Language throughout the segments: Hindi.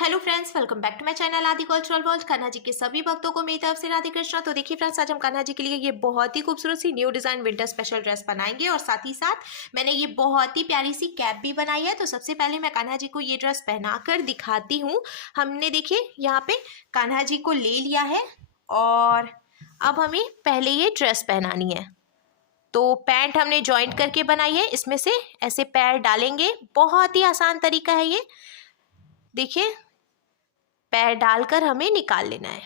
Hello friends, welcome back to my channel Aadi cultural world. Kanha ji के सभी भक्तों को मेरी तरफ से राधे कृष्णा। तो देखिए फ्रेंड्स, आज हम कान्हा जी के लिए ये बहुत ही खूबसूरत सी new design winter special dress बनाएंगे और साथ ही साथ मैंने ये बहुत ही प्यारी सी कैप भी बनाई है। तो सबसे पहले मैं कान्हा जी को ये ड्रेस पहनाकर दिखाती हूँ। हमने देखिए यहाँ पे कान्हा जी को ले लिया है और अब हमें पहले ये ड्रेस पहनानी है। तो पैंट हमने जॉइंट करके बनाई है, इसमें से ऐसे पैर डालेंगे। बहुत ही आसान तरीका है ये, देखिए पैर डालकर हमें निकाल लेना है।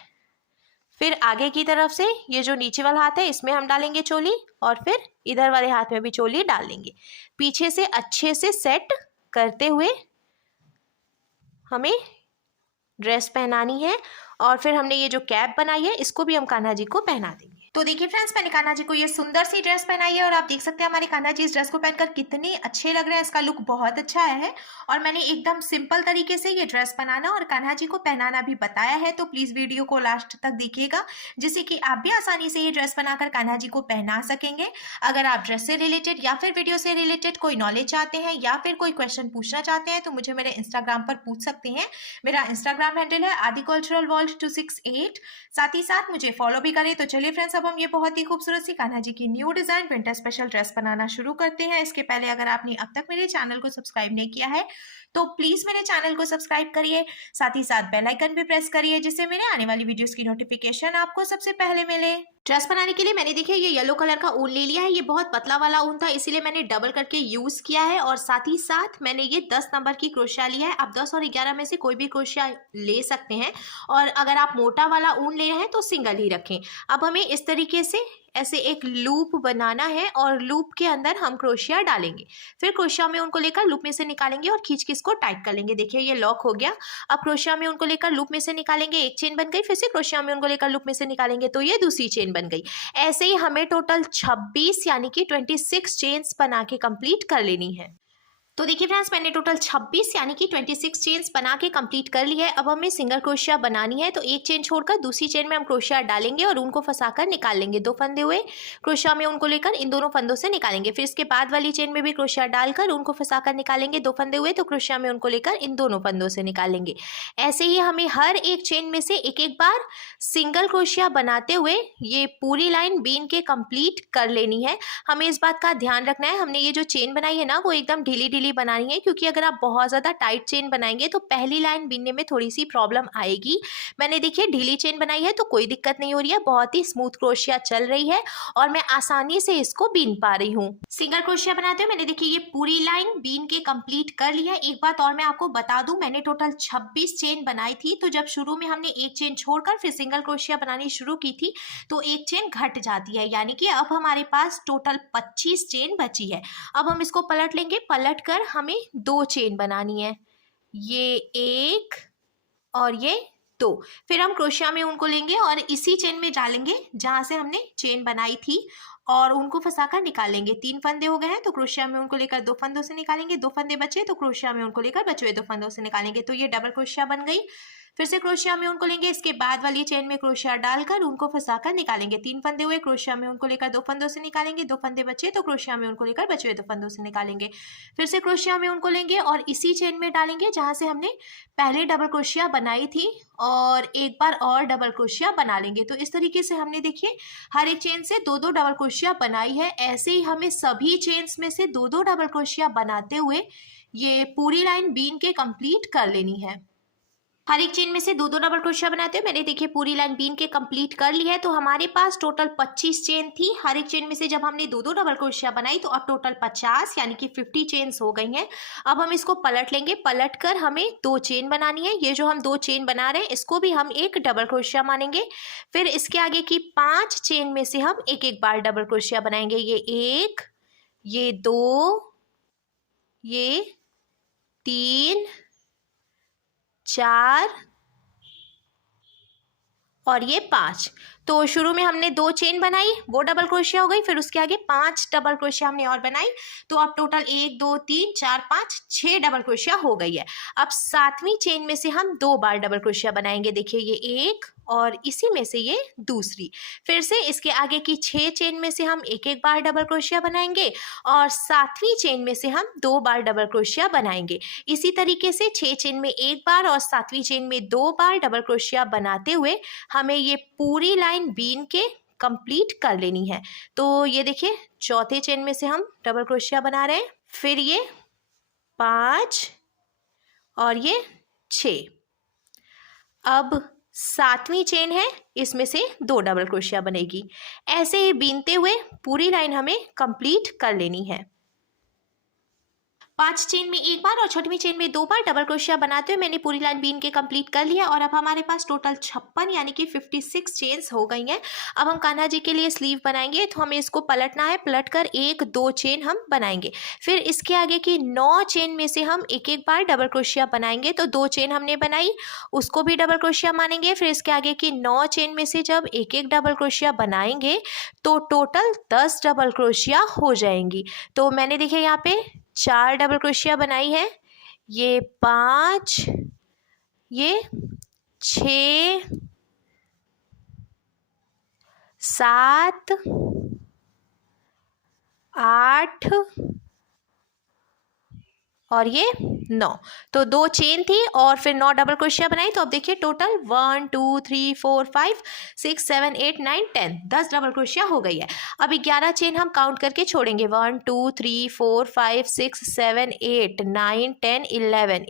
फिर आगे की तरफ से ये जो नीचे वाला हाथ है इसमें हम डालेंगे चोली और फिर इधर वाले हाथ में भी चोली डाल लेंगे। पीछे से अच्छे से सेट करते हुए हमें ड्रेस पहनानी है और फिर हमने ये जो कैप बनाई है इसको भी हम कान्हा जी को पहना देंगे। तो देखिए फ्रेंड्स, मैंने कान्हा जी को ये सुंदर सी ड्रेस पहनाई है और आप देख सकते हैं हमारे कान्हा जी इस ड्रेस को पहनकर कितने अच्छे लग रहे हैं। इसका लुक बहुत अच्छा आया है और मैंने एकदम सिंपल तरीके से ये ड्रेस बनाना और कान्हा जी को पहनाना भी बताया है। तो प्लीज वीडियो को लास्ट तक देखिएगा, जिससे कि आप भी आसानी से ये ड्रेस बनाकर कान्हा जी को पहना सकेंगे। अगर आप ड्रेस से रिलेटेड या फिर वीडियो से रिलेटेड कोई नॉलेज चाहते हैं या फिर कोई क्वेश्चन पूछना चाहते हैं तो मुझे मेरे इंस्टाग्राम पर पूछ सकते हैं। मेरा इंस्टाग्राम हैंडल है आदि कल्चरल वर्ल्ड 268। साथ ही साथ मुझे फॉलो भी करें। तो चलिए फ्रेंड्स, अब हम ये बहुत ही खूबसूरत सी कान्हा जी की new design winter special dress बनाना शुरू करते हैं। इसके पहले अगर आपने अब तक मेरे चैनल को सब्सक्राइब नहीं किया है तो प्लीज मेरे चैनल को सब्सक्राइब करिए, साथ ही साथ बेल आइकन भी प्रेस करिए, जिससे मेरे आने वाली वीडियोस की नोटिफिकेशन आपको सबसे पहले मिले। ड्रेस बनाने के लिए मैंने देखिए ये येलो कलर का ऊन ले लिया है। ये बहुत पतला वाला ऊन था, इसीलिए मैंने डबल करके यूज किया है और साथ ही साथ मैंने ये 10 नंबर की क्रोशिया लिया है। आप 10 और 11 में से कोई भी क्रोशिया ले सकते हैं और अगर आप मोटा वाला ऊन ले रहे हैं तो सिंगल ही रखें। अब हमें इस तरीके से ऐसे एक लूप बनाना है और लूप के अंदर हम क्रोशिया डालेंगे। फिर क्रोशिया में उनको लेकर लूप में से निकालेंगे और खींच के इसको टाइट कर लेंगे। देखिए ये लॉक हो गया। अब क्रोशिया में उनको लेकर लूप में से निकालेंगे, एक चेन बन गई। फिर से क्रोशिया में उनको लेकर लूप में से निकालेंगे तो ये दूसरी चेन बन गई। ऐसे ही हमें टोटल 26 यानी कि 26 चेन्स बना के कंप्लीट कर लेनी है। तो देखिए फ्रेंड्स, मैंने टोटल 26 यानी कि 26 चेन्स बना के कंप्लीट कर ली है। अब हमें सिंगल क्रोशिया बनानी है। तो एक चेन छोड़कर दूसरी चेन में हम क्रोशिया डालेंगे और उनको फंसाकर निकाल लेंगे। 2 फंदे हुए, क्रोशिया में उनको लेकर इन दोनों फंदों से निकालेंगे। फिर इसके बाद वाली चेन में भी क्रोशिया डालकर उनको फंसाकर निकालेंगे। 2 फंदे हुए तो क्रोशिया में उनको लेकर इन दोनों फंदों से निकालेंगे। ऐसे ही हमें हर एक चेन में से एक एक बार सिंगल क्रोशिया बनाते हुए ये पूरी लाइन बीन के कंप्लीट कर लेनी है। हमें इस बात का ध्यान रखना है, हमने ये जो चेन बनाई है ना वो एकदम ढीली ढीली बनानी है, क्योंकि अगर आप बहुत ज़्यादा टाइट चेन बनाएंगे तो पहली लाइन बीनने में थोड़ी सी प्रॉब्लम आएगी। मैंने देखिए ढीली चेन बनाई है तो कोई दिक्कत नहीं हो रही है, बहुत ही स्मूथ क्रोशिया चल रही है और मैं आसानी से इसको बीन पा रही हूँ। सिंगल क्रोशिया बनाते हुए मैंने देखिए ये पूरी लाइन बीन के कंप्लीट कर ली है। एक बात और मैं आपको बता दूं, मैंने टोटल 26 चेन बनाई थी। तो जब शुरू में हमने एक चेन छोड़कर फिर सिंगल क्रोशिया बनानी शुरू की थी तो एक चेन घट जाती है, यानी कि अब हमारे पास टोटल 25 चेन बची है। अब हम इसको पलट लेंगे, पलट कर हमें 2 चेन बनानी है, ये एक और ये 2। फिर हम क्रोशिया में उनको लेंगे और इसी चेन में डालेंगे जहां से हमने चेन बनाई थी और उनको फंसाकर निकाल लेंगे। 3 फंदे हो गए हैं तो क्रोशिया में उनको लेकर 2 फंदों से निकालेंगे। 2 फंदे बचे तो क्रोशिया में उनको लेकर बचे हुए 2 फंदों से निकालेंगे। तो ये डबल क्रोशिया बन गई। फिर से क्रोशिया में उनको लेंगे, इसके बाद वाली चेन में क्रोशिया डालकर उनको फंसाकर निकालेंगे। 3 फंदे हुए, क्रोशिया में उनको लेकर 2 फंदों से निकालेंगे। 2 फंदे बचे तो क्रोशिया में उनको लेकर बचे हुए 2 फंदों से निकालेंगे। फिर से क्रोशिया में उनको लेंगे और इसी चेन में डालेंगे जहां से हमने पहले डबल क्रोशिया बनाई थी और एक बार और डबल क्रोशिया बना लेंगे। तो इस तरीके से हमने देखिए हर एक चेन से 2-2 डबल क्रोशिया बनाई है। ऐसे ही हमें सभी चेन्स में से 2-2 डबल क्रोशिया बनाते हुए ये पूरी लाइन बीन के कंप्लीट कर लेनी है। हर एक चेन में से 2-2 डबल क्रोशिया बनाते हैं। मैंने देखिए पूरी लाइन बीन के कंप्लीट कर ली है। तो हमारे पास टोटल 25 चेन थी। हर एक चेन में से जब हमने 2-2 डबल क्रोशिया बनाई तो अब टोटल 50 यानी कि 50 चेन्स हो गई हैं। अब हम इसको पलट लेंगे, पलट कर हमें 2 चेन बनानी है। ये जो हम 2 चेन बना रहे हैं इसको भी हम एक डबल क्रोशिया मानेंगे। फिर इसके आगे की 5 चेन में से हम एक एक बार डबल क्रोशिया बनाएंगे। ये 1, ये 2, ये 3, 4 और ये 5। तो शुरू में हमने 2 चेन बनाई, वो डबल क्रोशिया हो गई, फिर उसके आगे 5 डबल क्रोशिया हमने और बनाई, तो अब टोटल 1 2 3 4 5 6 डबल क्रोशिया हो गई है। अब 7वीं चेन में से हम 2 बार डबल क्रोशिया बनाएंगे। देखिए ये एक और इसी में से ये दूसरी। फिर से इसके आगे की 6 चेन में से हम एक एक बार डबल क्रोशिया बनाएंगे और 7वीं चेन में से हम 2 बार डबल क्रोशिया बनाएंगे। इसी तरीके से 6 चेन में एक बार और 7वीं चेन में 2 बार डबल क्रोशिया बनाते हुए हमें ये पूरी लाइन बीन के कंप्लीट कर लेनी है। तो ये देखिए चौथे चेन में से हम डबल क्रोशिया बना रहे हैं, फिर ये 5 और ये 6। अब 7वीं चेन है, इसमें से 2 डबल क्रोशिया बनेगी। ऐसे ही बीनते हुए पूरी लाइन हमें कंप्लीट कर लेनी है। 5 चेन में एक बार और 6वीं चेन में 2 बार डबल क्रोशिया बनाते हुए मैंने पूरी लाइन बीन के कंप्लीट कर लिया और अब हमारे पास टोटल 56 यानी कि 56 चेन्स हो गई हैं। अब हम कान्हा जी के लिए स्लीव बनाएंगे, तो हमें इसको पलटना है। पलट कर 1 2 चेन हम बनाएंगे। फिर इसके आगे की 9 चेन में से हम एक एक बार डबल क्रोशिया बनाएंगे। तो 2 चेन हमने बनाई, उसको भी डबल क्रोशिया मानेंगे। फिर इसके आगे की 9 चेन में से जब एक एक डबल क्रोशिया बनाएंगे तो टोटल 10 डबल क्रोशिया हो जाएंगी। तो मैंने देखिए यहाँ पे 4 डबल क्रोशिया बनाई है, ये 5, ये 6, 7, 8 और ये 9। तो 2 चेन थी और फिर 9 डबल क्रोशिया बनाई। तो अब देखिए टोटल 1 2 3 4 5 6 7 8 9 10 10 डबल क्रोशिया हो गई है। अब 11 चेन हम काउंट करके छोड़ेंगे। 1 2 3 4 5 6 7 8 9 10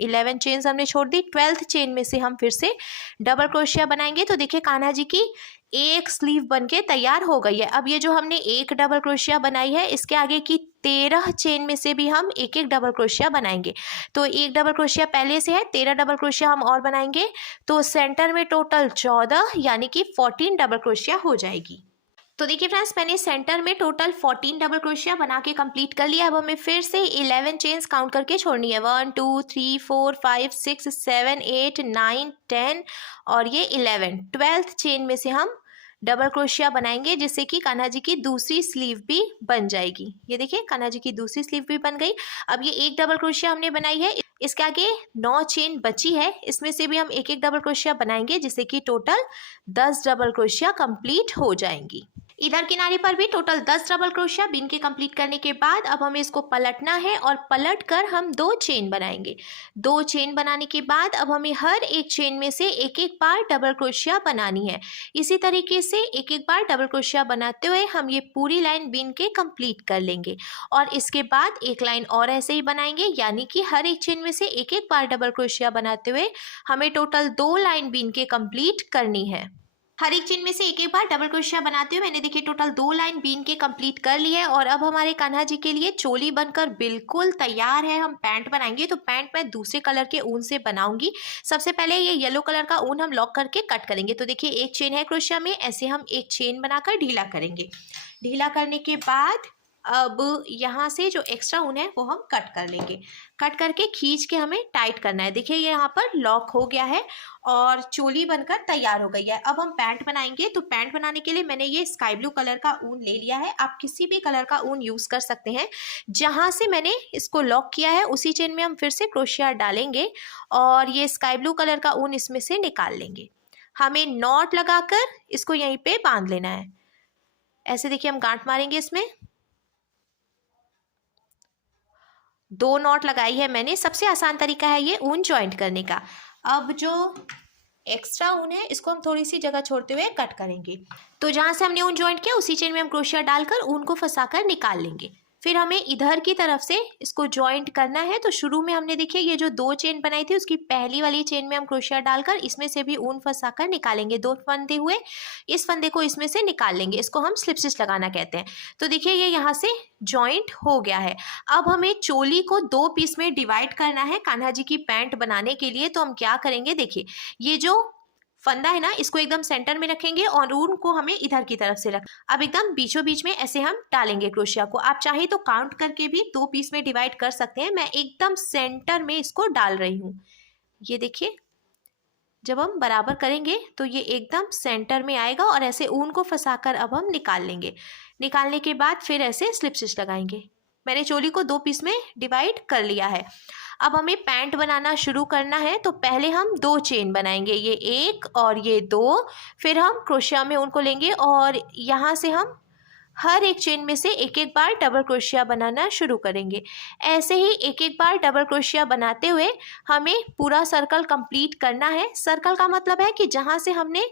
11 चेन्स हमने छोड़ दी। 12th चेन में से हम फिर से डबल क्रोशिया बनाएंगे। तो देखिए कान्हा जी की एक स्लीव बनके तैयार हो गई है। अब ये जो हमने एक डबल क्रोशिया बनाई है, इसके आगे की 13 चेन में से भी हम एक एक डबल क्रोशिया बनाएंगे। तो एक डबल क्रोशिया पहले से है, 13 डबल क्रोशिया हम और बनाएंगे। तो सेंटर में टोटल 14 यानी कि 14 डबल क्रोशिया हो जाएगी। तो देखिए फ्रेंड्स, मैंने सेंटर में टोटल 14 डबल क्रोशिया बना के कंप्लीट कर लिया। अब हमें फिर से 11 चेन्स काउंट करके छोड़नी है। 1 2 3 4 5 6 7 8 9 10 और ये 11। 12th चेन में से हम डबल क्रोशिया बनाएंगे, जिससे कि कान्हा जी की दूसरी स्लीव भी बन जाएगी। ये देखिए कान्हा जी की दूसरी स्लीव भी बन गई। अब ये एक डबल क्रोशिया हमने बनाई है, इसके आगे 9 चेन बची है, इसमें से भी हम एक एक डबल क्रोशिया बनाएंगे, जिससे कि टोटल 10 डबल क्रोशिया कंप्लीट हो जाएंगी। इधर किनारे पर भी टोटल 10 डबल क्रोशिया बीन के कंप्लीट करने के बाद अब हमें इसको पलटना है और पलट कर हम 2 चेन बनाएंगे। 2 चेन बनाने के बाद अब हमें हर एक चेन में से एक एक बार डबल क्रोशिया बनानी है। इसी तरीके से एक एक बार डबल क्रोशिया बनाते हुए हम ये पूरी लाइन बीन के कंप्लीट कर लेंगे और इसके बाद एक लाइन और ऐसे ही बनाएंगे, यानी कि हर एक चेन में से एक एक बार डबल क्रोशिया बनाते हुए हमें टोटल 2 लाइन बीन के कंप्लीट करनी है। हर एक चेन में से एक एक बार डबल क्रोशिया बनाते हुए मैंने देखिए टोटल 2 लाइन बीन के कंप्लीट कर ली है और अब हमारे कान्हा जी के लिए चोली बनकर बिल्कुल तैयार है। हम पैंट बनाएंगे, तो पैंट मैं दूसरे कलर के ऊन से बनाऊंगी। सबसे पहले ये येलो कलर का ऊन हम लॉक करके कट करेंगे। तो देखिए एक चेन है क्रोशिया में, ऐसे हम एक चेन बनाकर ढीला करेंगे। ढीला करने के बाद अब यहाँ से जो एक्स्ट्रा ऊन है वो हम कट कर लेंगे। कट करके खींच के हमें टाइट करना है। देखिए ये यहाँ पर लॉक हो गया है और चोली बनकर तैयार हो गई है। अब हम पैंट बनाएंगे, तो पैंट बनाने के लिए मैंने ये स्काई ब्लू कलर का ऊन ले लिया है। आप किसी भी कलर का ऊन यूज़ कर सकते हैं। जहाँ से मैंने इसको लॉक किया है उसी चेन में हम फिर से क्रोशिया डालेंगे और ये स्काई ब्लू कलर का ऊन इसमें से निकाल लेंगे। हमें नॉट लगाकर इसको यहीं पे बांध लेना है। ऐसे देखिए हम गांठ मारेंगे, इसमें 2 नॉट लगाई है मैंने। सबसे आसान तरीका है ये ऊन जॉइंट करने का। अब जो एक्स्ट्रा ऊन है इसको हम थोड़ी सी जगह छोड़ते हुए कट करेंगे। तो जहाँ से हमने ऊन जॉइंट किया उसी चेन में हम क्रोशिया डालकर ऊन को फंसाकर निकाल लेंगे। फिर हमें इधर की तरफ से इसको जॉइंट करना है। तो शुरू में हमने देखिए ये जो 2 चेन बनाई थी उसकी पहली वाली चेन में हम क्रोशिया डालकर इसमें से भी ऊन फंसाकर निकालेंगे। 2 फंदे हुए, इस फंदे को इसमें से निकाल लेंगे। इसको हम स्लिप स्टिच लगाना कहते हैं। तो देखिए ये यहाँ से जॉइंट हो गया है। अब हमें चोली को 2 पीस में डिवाइड करना है कान्हा जी की पैंट बनाने के लिए। तो हम क्या करेंगे, देखिए ये जो फंदा है ना, इसको एकदम सेंटर में रखेंगे और ऊन को हमें इधर की तरफ से रख। अब एकदम बीचों बीच में ऐसे हम डालेंगे क्रोशिया को। आप चाहे तो काउंट करके भी 2 पीस में डिवाइड कर सकते हैं। मैं एकदम सेंटर में इसको डाल रही हूँ। ये देखिए जब हम बराबर करेंगे तो ये एकदम सेंटर में आएगा और ऐसे ऊन को फंसाकर अब हम निकाल लेंगे। निकालने के बाद फिर ऐसे स्लिप स्टिच लगाएंगे। मैंने चोली को 2 पीस में डिवाइड कर लिया है। अब हमें पैंट बनाना शुरू करना है, तो पहले हम 2 चेन बनाएंगे, ये 1 और ये 2। फिर हम क्रोशिया में उनको लेंगे और यहाँ से हम हर एक चेन में से एक एक बार डबल क्रोशिया बनाना शुरू करेंगे। ऐसे ही एक एक बार डबल क्रोशिया बनाते हुए हमें पूरा सर्कल कंप्लीट करना है। सर्कल का मतलब है कि जहाँ से हमने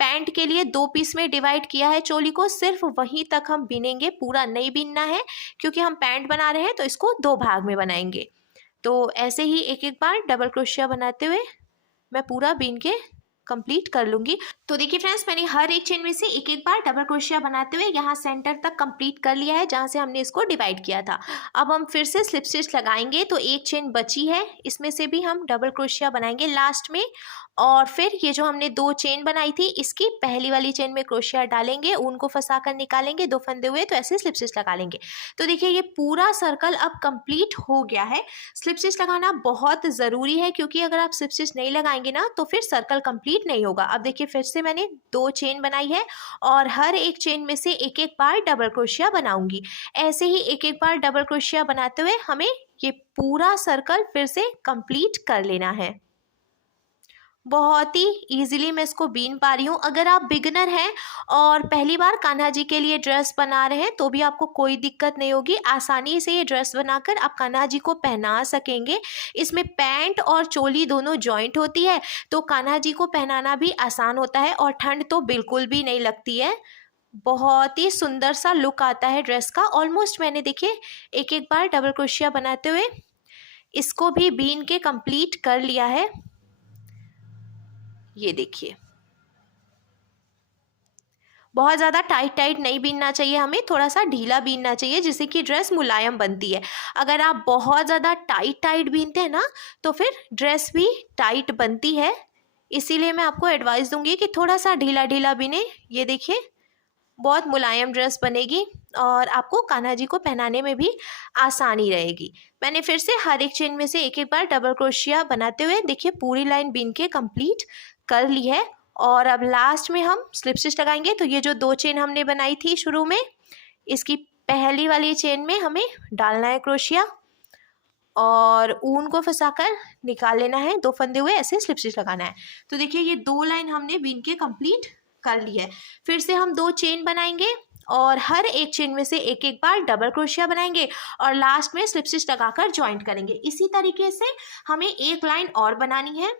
पैंट के लिए 2 पीस में डिवाइड किया है चोली को, सिर्फ वहीं तक हम बिनेंगे, पूरा नहीं बिनना है, क्योंकि हम पैंट बना रहे हैं तो इसको 2 भाग में बनाएंगे। तो ऐसे ही एक एक बार डबल क्रोशिया बनाते हुए मैं पूरा बीन के कंप्लीट कर लूँगी। तो देखिए फ्रेंड्स, मैंने हर एक चेन में से एक एक बार डबल क्रोशिया बनाते हुए यहाँ सेंटर तक कंप्लीट कर लिया है, जहाँ से हमने इसको डिवाइड किया था। अब हम फिर से स्लिप स्टिच लगाएंगे, तो एक चेन बची है, इसमें से भी हम डबल क्रोशिया बनाएंगे लास्ट में। और फिर ये जो हमने 2 चेन बनाई थी, इसकी पहली वाली चेन में क्रोशिया डालेंगे, ऊन को फंसा कर निकालेंगे 2 फंदे हुए, तो ऐसे स्लिप स्टिच लगा लेंगे। तो देखिए ये पूरा सर्कल अब कंप्लीट हो गया है। स्लिप स्टिच लगाना बहुत ज़रूरी है, क्योंकि अगर आप स्लिप स्टिच नहीं लगाएंगे ना तो फिर सर्कल कंप्लीट नहीं होगा। अब देखिए फिर से मैंने 2 चेन बनाई है और हर एक चेन में से एक एक बार डबल क्रोशिया बनाऊंगी। ऐसे ही एक एक बार डबल क्रोशिया बनाते हुए हमें ये पूरा सर्कल फिर से कंप्लीट कर लेना है। बहुत ही ईजिली मैं इसको बीन पा रही हूँ। अगर आप बिगिनर हैं और पहली बार कान्हा जी के लिए ड्रेस बना रहे हैं तो भी आपको कोई दिक्कत नहीं होगी। आसानी से ये ड्रेस बनाकर आप कान्हा जी को पहना सकेंगे। इसमें पैंट और चोली दोनों जॉइंट होती है, तो कान्हा जी को पहनाना भी आसान होता है और ठंड तो बिल्कुल भी नहीं लगती है। बहुत ही सुंदर सा लुक आता है ड्रेस का। ऑलमोस्ट मैंने देखिए एक एक बार डबल क्रोशिया बनाते हुए इसको भी बीन के कंप्लीट कर लिया है। ये देखिए, बहुत ज़्यादा टाइट नहीं बीनना चाहिए, हमें थोड़ा सा ढीला बीनना चाहिए, जिससे कि ड्रेस मुलायम बनती है। अगर आप बहुत ज़्यादा टाइट बीनते हैं ना तो फिर ड्रेस भी टाइट बनती है। इसीलिए मैं आपको एडवाइस दूंगी कि थोड़ा सा ढीला बीने। ये देखिए, बहुत मुलायम ड्रेस बनेगी और आपको कान्हा जी को पहनाने में भी आसानी रहेगी। मैंने फिर से हर एक चेन में से एक एक बार डबल क्रोशिया बनाते हुए देखिए पूरी लाइन बीन के कंप्लीट कर ली है। और अब लास्ट में हम स्लिप स्टिच लगाएंगे। तो ये जो 2 चेन हमने बनाई थी शुरू में, इसकी पहली वाली चेन में हमें डालना है क्रोशिया और ऊन को फंसाकर निकाल लेना है, 2 फंदे हुए ऐसे स्लिप स्टिच लगाना है। तो देखिए ये 2 लाइन हमने बीन के कंप्लीट कर ली है। फिर से हम 2 चेन बनाएंगे और हर एक चेन में से एक एक बार डबल क्रोशिया बनाएंगे और लास्ट में स्लिप स्टिच लगाकर ज्वाइंट करेंगे। इसी तरीके से हमें एक लाइन और बनानी है।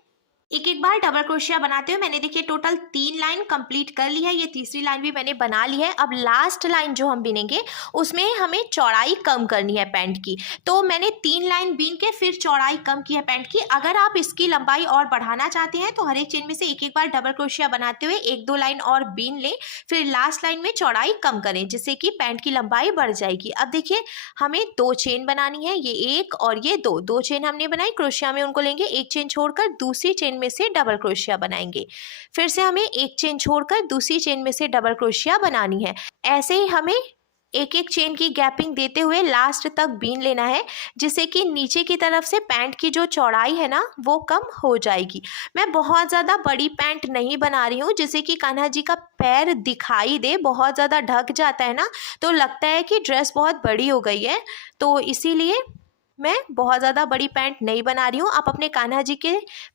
एक एक बार डबल क्रोशिया बनाते हुए मैंने देखिए टोटल 3 लाइन कंप्लीट कर ली है। ये तीसरी लाइन भी मैंने बना ली है। अब लास्ट लाइन जो हम बिनेंगे उसमें हमें चौड़ाई कम करनी है पैंट की। तो मैंने 3 लाइन बीन के फिर चौड़ाई कम की है पैंट की। अगर आप इसकी लंबाई और बढ़ाना चाहते हैं तो हर एक चेन में से एक एक बार डबल क्रोशिया बनाते हुए 1-2 लाइन और बीन लें, फिर लास्ट लाइन में चौड़ाई कम करें, जिससे कि पैंट की लंबाई बढ़ जाएगी। अब देखिए हमें 2 चेन बनानी है, ये 1 और ये 2 चेन हमने बनाई। क्रोशिया में उनको लेंगे, एक चेन छोड़कर दूसरी चेन में से डबल क्रोशिया बनाएंगे। फिर से हमें एक चेन छोड़कर दूसरी चेन में से डबल क्रोशिया बनानी है। ऐसे ही हमें एक एक चेन की गैपिंग देते हुए लास्ट तक बीन लेना है, जिससे कि नीचे की तरफ से पैंट की जो चौड़ाई है ना वो कम हो जाएगी। मैं बहुत ज़्यादा बड़ी पैंट नहीं बना रही हूँ, जिससे कि कान्हा जी का पैर दिखाई दे। बहुत ज़्यादा ढक जाता है ना तो लगता है कि ड्रेस बहुत बड़ी हो गई है, तो इसीलिए मैं बहुत ज़्यादा बड़ी पैंट नहीं बना रही हूँ। आप अपने कान्हा जी के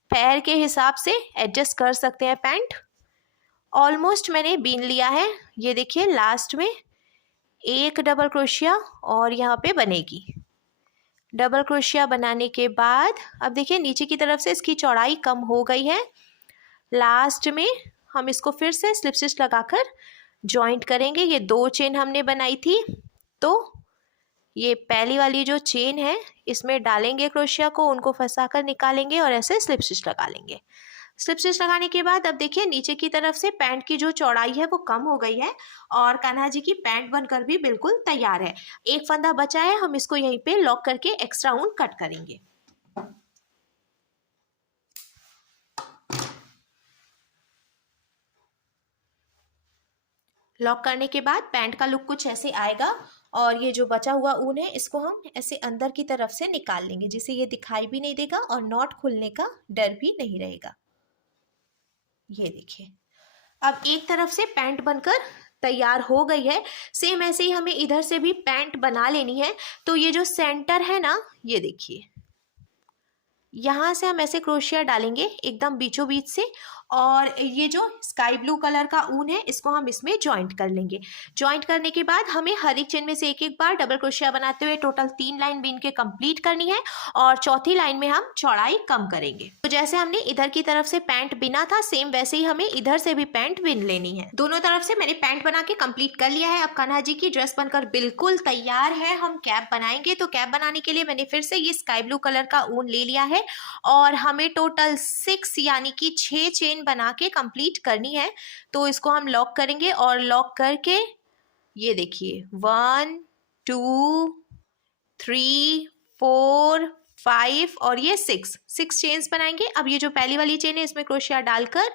पैर के हिसाब से एडजस्ट कर सकते हैं पैंट। ऑलमोस्ट मैंने बीन लिया है। ये देखिए लास्ट में एक डबल क्रोशिया और यहाँ पे बनेगी। डबल क्रोशिया बनाने के बाद अब देखिए नीचे की तरफ से इसकी चौड़ाई कम हो गई है। लास्ट में हम इसको फिर से स्लिप स्टिच लगाकर जॉइंट करेंगे। ये 2 चेन हमने बनाई थी, तो ये पहली वाली जो चेन है इसमें डालेंगे क्रोशिया को, उनको फंसाकर निकालेंगे और ऐसे स्लिप स्टिच लगा लेंगे। स्लिप स्टिच लगाने के बाद अब देखिए नीचे की तरफ से पैंट की जो चौड़ाई है वो कम हो गई है और कान्हा जी की पैंट बनकर भी बिल्कुल तैयार है। एक फंदा बचा है, हम इसको यहीं पे लॉक करके एक्स्ट्रा ऊन कट करेंगे। लॉक करने के बाद पैंट का लुक कुछ ऐसे आएगा और ये जो बचा हुआ ऊन है इसको हम ऐसे अंदर की तरफ से निकाल लेंगे, जिससे ये दिखाई भी नहीं देगा और नॉट खुलने का डर भी नहीं रहेगा। ये देखिए, अब एक तरफ से पैंट बनकर तैयार हो गई है। सेम ऐसे ही हमें इधर से भी पैंट बना लेनी है। तो ये जो सेंटर है ना, ये देखिए, यहाँ से हम ऐसे क्रोशिया डालेंगे एकदम बीचों बीच से, और ये जो स्काई ब्लू कलर का ऊन है इसको हम इसमें जॉइंट कर लेंगे। जॉइंट करने के बाद हमें हर एक चेन में से एक एक बार डबल क्रोशिया बनाते हुए टोटल 3 लाइन बीन के कंप्लीट करनी है, और चौथी लाइन में हम चौड़ाई कम करेंगे। तो जैसे हमने इधर की तरफ से पैंट बिना था, सेम वैसे ही हमें इधर से भी पैंट बिन लेनी है। दोनों तरफ से मैंने पैंट बना के कंप्लीट कर लिया है। अब कान्हा जी की ड्रेस बनकर बिल्कुल तैयार है। हम कैप बनाएंगे। तो कैप बनाने के लिए मैंने फिर से ये स्काई ब्लू कलर का ऊन ले लिया है, और हमें टोटल 6 यानी कि 6 चेन बना के कंप्लीट करनी है। तो इसको हम लॉक करेंगे, और लॉक करके ये देखिए 1 2 3 4 5 और ये 6 चेन्स बनाएंगे। अब ये जो पहली वाली चेन है इसमें क्रोशिया डालकर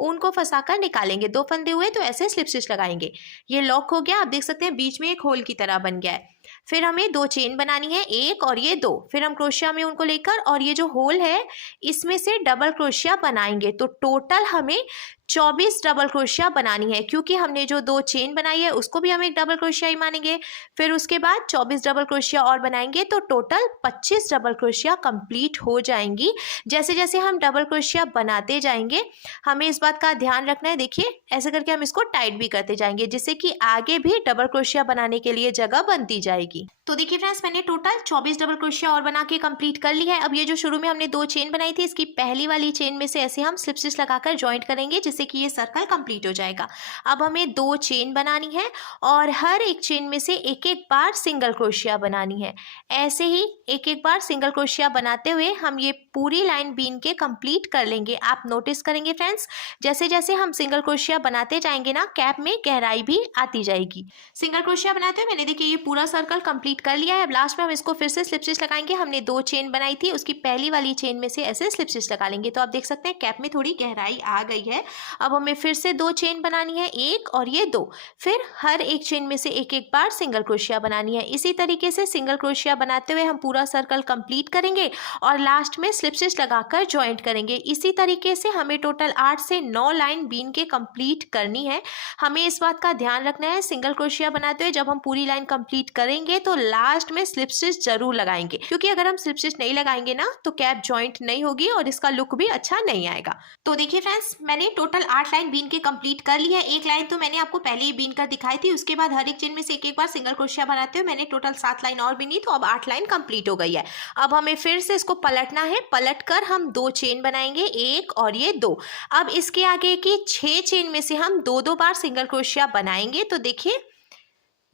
ऊन को फंसाकर निकालेंगे। 2 फंदे हुए तो ऐसे स्लिप स्टिच लगाएंगे। ये लॉक हो गया। आप देख सकते हैं बीच में एक होल की तरह बन गया है। फिर हमें 2 चेन बनानी है, एक और ये 2। फिर हम क्रोशिया में उनको लेकर और ये जो होल है इसमें से डबल क्रोशिया बनाएंगे। तो टोटल हमें 24 डबल क्रोशिया बनानी है, क्योंकि हमने जो 2 चेन बनाई है उसको भी हम एक डबल क्रोशिया ही मानेंगे। फिर उसके बाद 24 डबल क्रोशिया और बनाएंगे, तो टोटल 25 डबल क्रोशिया कंप्लीट हो जाएंगी। जैसे जैसे हम डबल क्रोशिया बनाते जाएंगे हमें इस बात का ध्यान रखना है। देखिए ऐसे करके हम इसको टाइट भी करते जाएंगे, जिससे कि आगे भी डबल क्रोशिया बनाने के लिए जगह बनती जाएगी। तो देखिए फ्रेंड्स, मैंने टोटल 24 डबल क्रोशिया और बना के कंप्लीट कर ली है। अब ये जो शुरू में हमने 2 चेन बनाई थी, इसकी पहली वाली चेन में से ऐसे हम स्लिप स्टिच लगाकर जॉइंट करेंगे, जिससे कि ये सर्कल कंप्लीट हो जाएगा। अब हमें 2 चेन बनानी है, और हर एक चेन में से एक एक बार सिंगल क्रोशिया बनानी है। ऐसे ही एक एक बार सिंगल क्रोशिया बनाते हुए हम ये पूरी लाइन बीन के कंप्लीट कर लेंगे। आप नोटिस करेंगे फ्रेंड्स, जैसे जैसे हम सिंगल क्रोशिया बनाते जाएंगे ना, कैप में गहराई भी आती जाएगी। सिंगल क्रोशिया बनाते हुए मैंने देखिए ये पूरा सर्कल कंप्लीट कर लिया है। अब लास्ट में हम इसको फिर से स्लिप स्टिच लगाएंगे। हमने 2 चेन बनाई थी, उसकी पहली वाली चेन में से ऐसे स्लिप स्टिच लगा लेंगे। तो आप देख सकते हैं कैप में थोड़ी गहराई आ गई है। अब हमें फिर से 2 चेन बनानी है, एक और ये 2। फिर हर एक चेन में से एक एक बार सिंगल क्रोशिया बनानी है। इसी तरीके से सिंगल क्रोशिया बनाते हुए हम पूरा सर्कल कंप्लीट करेंगे, और लास्ट में स्लिप स्टिच लगाकर ज्वाइंट करेंगे। इसी तरीके से हमें टोटल 8 से 9 लाइन बीन के कंप्लीट करनी है। हमें इस बात का ध्यान रखना है, सिंगल क्रोशिया बनाते हुए जब हम पूरी लाइन कंप्लीट करेंगे तो लास्ट में स्लिप स्टिच जरूर लगाएंगे, क्योंकि अगर हम स्लिप स्टिच नहीं लगाएंगे ना तो कैप जॉइंट नहीं होगी और इसका लुक भी अच्छा नहीं आएगा। तो देखिए फ्रेंड्स, मैंने टोटल 8 लाइन बीन के कंप्लीट कर ली है। एक लाइन तो मैंने आपको पहले ही बीन कर दिखाई थी। उसके बाद हर एक चेन में से एक एक बार सिंगल क्रोशिया बनाते हुए मैंने टोटल 7 लाइन और बीनी, तो अब 8 लाइन कंप्लीट हो गई है। अब हमें फिर से इसको पलटना है। पलट कर हम 2 चेन बनाएंगे, एक और ये 2। अब इसके आगे की 6 चेन में से हम 2-2 बार सिंगल क्रोशिया बनाएंगे। तो देखिए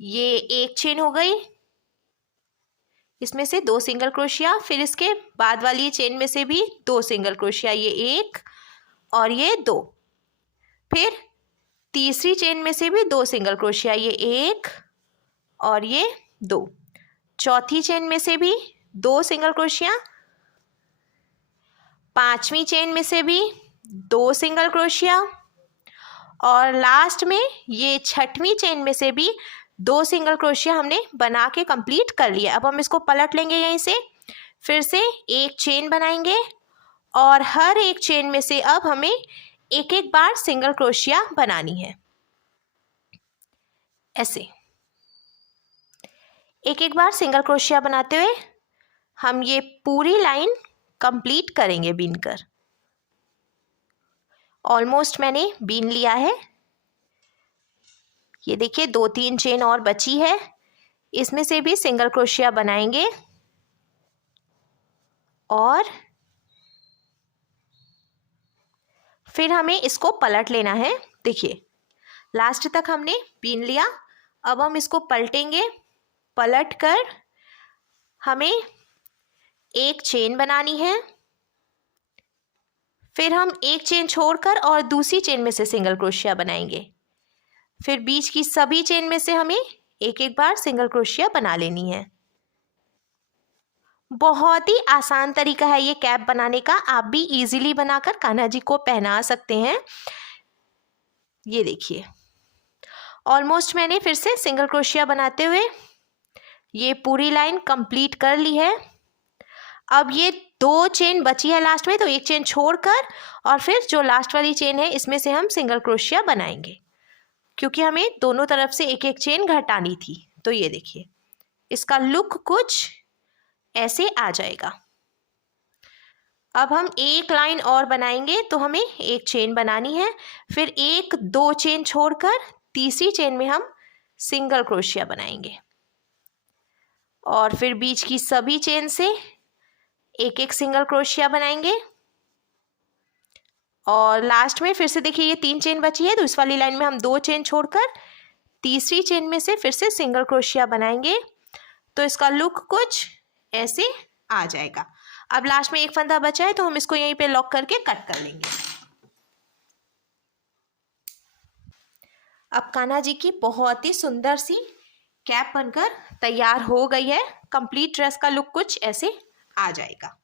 ये एक चेन हो गई, इसमें से 2 सिंगल क्रोशिया। फिर इसके बाद वाली चेन में से भी 2 सिंगल क्रोशिया, ये 1 और ये 2। फिर तीसरी चेन में से भी 2 सिंगल क्रोशिया, ये 1 और ये 2। चौथी चेन में से भी 2 सिंगल क्रोशिया। पांचवी चेन में से भी 2 सिंगल क्रोशिया, और लास्ट में ये छठवीं चेन में से भी 2 सिंगल क्रोशिया हमने बना के कंप्लीट कर लिया। अब हम इसको पलट लेंगे, यहीं से फिर से एक चेन बनाएंगे, और हर एक चेन में से अब हमें एक एक बार सिंगल क्रोशिया बनानी है। ऐसे एक एक बार सिंगल क्रोशिया बनाते हुए हम ये पूरी लाइन कंप्लीट करेंगे बीनकर। ऑलमोस्ट मैंने बीन लिया है। ये देखिए 2-3 चेन और बची है, इसमें से भी सिंगल क्रोशिया बनाएंगे, और फिर हमें इसको पलट लेना है। देखिए लास्ट तक हमने बीन लिया। अब हम इसको पलटेंगे। पलट कर हमें एक चेन बनानी है। फिर हम एक चेन छोड़कर और दूसरी चेन में से सिंगल क्रोशिया बनाएंगे। फिर बीच की सभी चेन में से हमें एक एक बार सिंगल क्रोशिया बना लेनी है। बहुत ही आसान तरीका है ये कैप बनाने का। आप भी इजीली बनाकर कान्हा जी को पहना सकते हैं। ये देखिए ऑलमोस्ट मैंने फिर से सिंगल क्रोशिया बनाते हुए ये पूरी लाइन कंप्लीट कर ली है। अब ये 2 चेन बची है लास्ट में, तो एक चेन छोड़कर और फिर जो लास्ट वाली चेन है इसमें से हम सिंगल क्रोशिया बनाएंगे, क्योंकि हमें दोनों तरफ से एक एक चेन घटानी थी। तो ये देखिए इसका लुक कुछ ऐसे आ जाएगा। अब हम एक लाइन और बनाएंगे, तो हमें एक चेन बनानी है, फिर 1-2 चेन छोड़कर तीसरी चेन में हम सिंगल क्रोशिया बनाएंगे और फिर बीच की सभी चेन से एक एक सिंगल क्रोशिया बनाएंगे और लास्ट में फिर से देखिए ये 3 चेन बची है, तो इस वाली लाइन में हम 2 चेन छोड़कर तीसरी चेन में से फिर से सिंगल क्रोशिया बनाएंगे। तो इसका लुक कुछ ऐसे आ जाएगा। अब लास्ट में एक फंदा बचा है, तो हम इसको यहीं पे लॉक करके कट कर लेंगे। अब कान्हा जी की बहुत ही सुंदर सी कैप बनकर तैयार हो गई है। कंप्लीट ड्रेस का लुक कुछ ऐसे आ जाएगा।